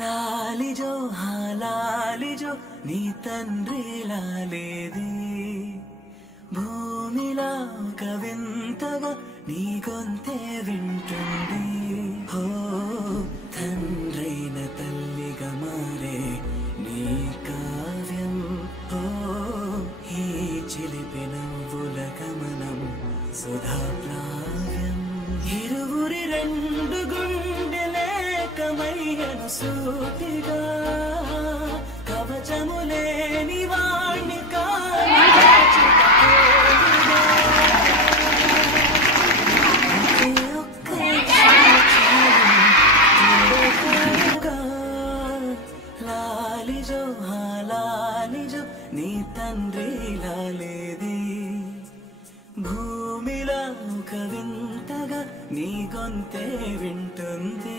లాలిజో లాలిజో నీ తండ్రి లాలేది భూమిలా ఒక వింతగా నీ గొంతే వింటుంది హో తండ్రైన తల్లిగా మారే నీ కావ్యం హో ఈ చిలిపి నవ్వుల గమనం సుధా ప్లావ్యం ఇరువురి రెండు గుండెలేకమయ్యను సూటిగా కవచములేని వాణ్ణి లాలిజో లాలిజో నీ తండ్రి లాలేది భూమిలా ఒక వింతగా నీ గొంతే వింటుంది